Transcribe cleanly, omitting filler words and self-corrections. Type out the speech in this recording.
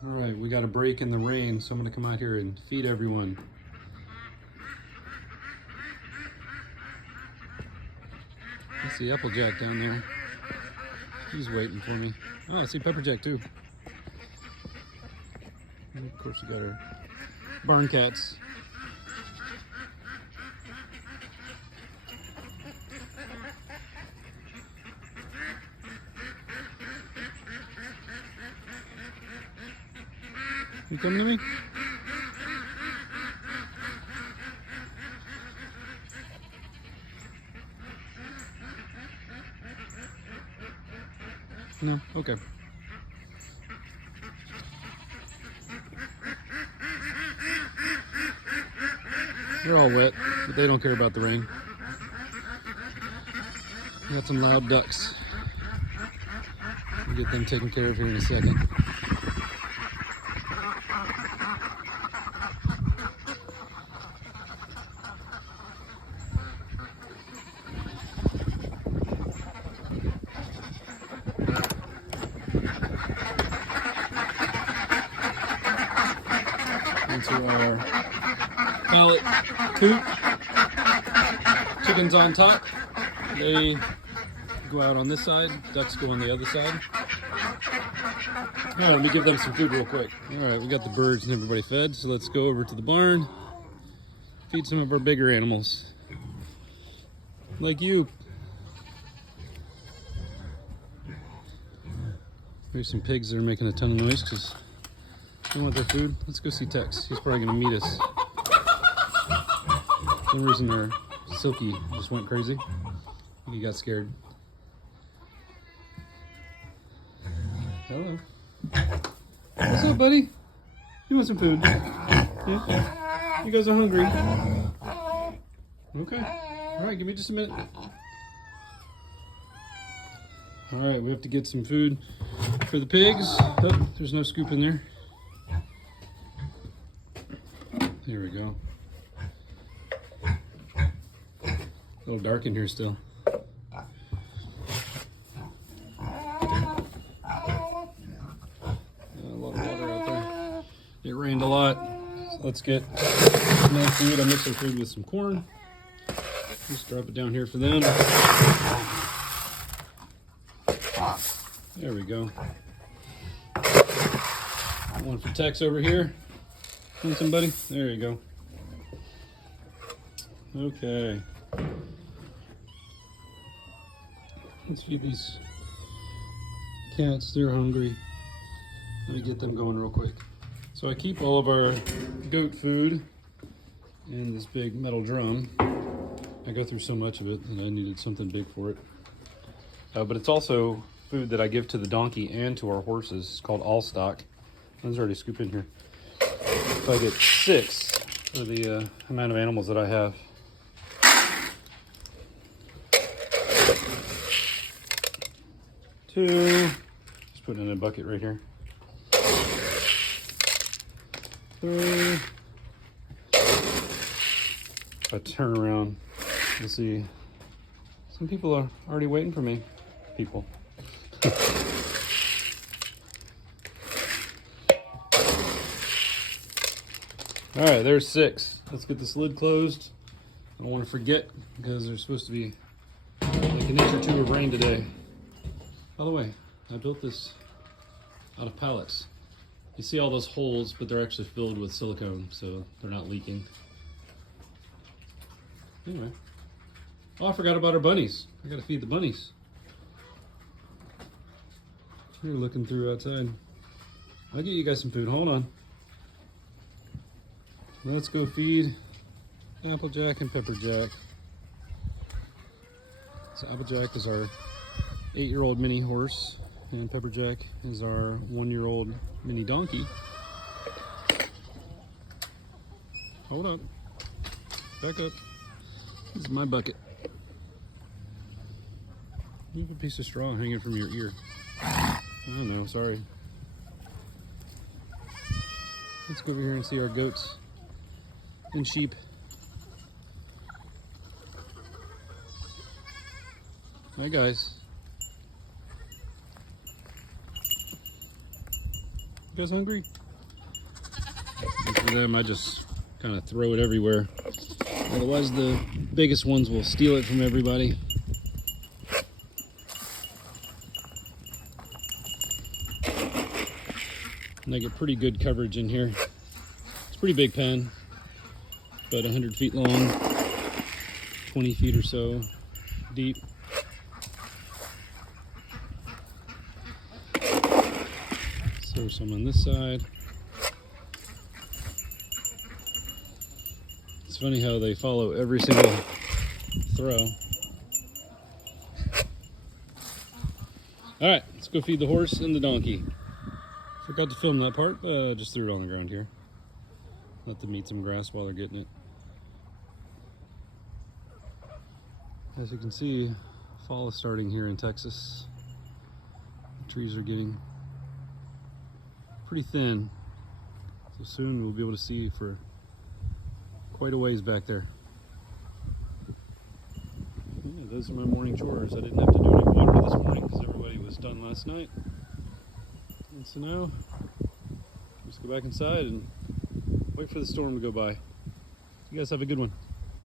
All right, we got a break in the rain, so I'm gonna come out here and feed everyone. I see Applejack down there. He's waiting for me. Oh, I see Pepperjack too. And of course, we got our barn cats. You coming to me? No? Okay. They're all wet, but they don't care about the rain. Got some loud ducks. We'll get them taken care of here in a second. Into our pallet coop. Chickens on top. They go out on this side. Ducks go on the other side. All right, let me give them some food real quick. All right, we got the birds and everybody fed, so let's go over to the barn. Feed some of our bigger animals. Like you. There's some pigs that are making a ton of noise because they want their food. Let's go see Tex. He's probably gonna meet us. For some reason their Silky just went crazy. I think he got scared. Hello. What's up, buddy? You want some food? Yeah? You guys are hungry? Okay. Alright, give me just a minute. Alright, we have to get some food for the pigs. Oh, there's no scoop in there. There we go. A little dark in here still. It rained a lot, so let's get some food. I mixed some food with some corn. Just drop it down here for them. There we go. One for Tex over here. Want somebody? There you go. Okay. Let's feed these cats. They're hungry. Let me get them going real quick. So I keep all of our goat food in this big metal drum. I go through so much of it and I needed something big for it. But it's also food that I give to the donkey and to our horses. It's called all stock. There's already a scoop in here. So I get 6 for the amount of animals that I have. 2. Just put it in a bucket right here. 3. If I turn around, you'll see some people are already waiting for me. People. All right, there's 6. Let's get this lid closed. I don't want to forget because there's supposed to be like an inch or 2 of rain today. By the way, I built this out of pallets. You see all those holes, but they're actually filled with silicone, so they're not leaking. Anyway. Oh, I forgot about our bunnies. I gotta feed the bunnies. They're looking through outside. I'll get you guys some food. Hold on. Let's go feed Applejack and Pepperjack. So Applejack is our 8-year-old mini horse, and Pepperjack is our 1-year-old mini donkey. Hold up. Back up. This is my bucket. You have a piece of straw hanging from your ear. Oh no, sorry. Let's go over here and see our goats and sheep. Hi guys. guys hungry? And for them, I just kind of throw it everywhere. Otherwise, the biggest ones will steal it from everybody. And I get pretty good coverage in here. It's a pretty big pen, about 100 feet long, 20 feet or so deep. Throw some on this side. It's funny how they follow every single throw. All right, let's go feed the horse and the donkey. Forgot to film that part, but just threw it on the ground here. Let them eat some grass while they're getting it. As you can see, fall is starting here in Texas. The trees are getting pretty thin, so soon we'll be able to see for quite a ways back there. Yeah, those are my morning chores. I didn't have to do any water this morning because everybody was done last night. And so now, just go back inside and wait for the storm to go by. You guys have a good one.